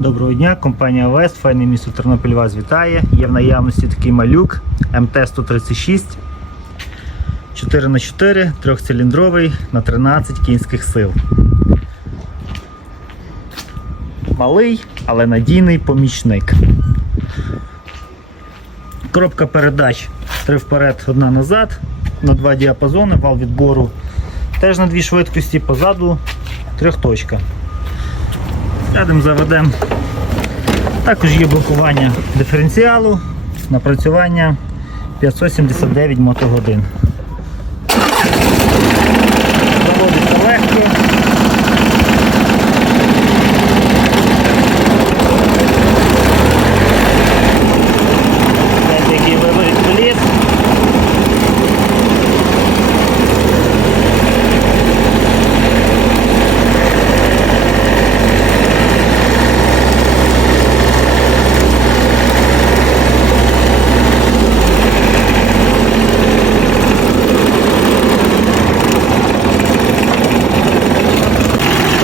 Доброго дня, компанія Вест, файне місто Тернопіль вас вітає. Є в наявності такий малюк МТ-136 4х4, трьохциліндровий на 13 кінських сил. Малий, але надійний помічник. Коробка передач 3 вперед, одна назад, на два діапазони, вал відбору теж на дві швидкості, позаду трьохточка. Рядом заведемо. Також є блокування диференціалу, напрацювання 579 мотогодин.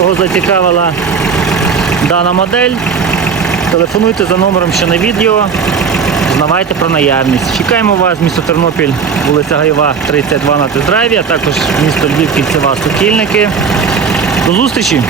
Кого зацікавила дана модель, телефонуйте за номером, що на відео, знавайте про наявність. Чекаємо вас, місто Тернопіль, вулиця Гайва, 32 на тест-драйві, а також місто Львів, Кільцева, Сокільники. До зустрічі!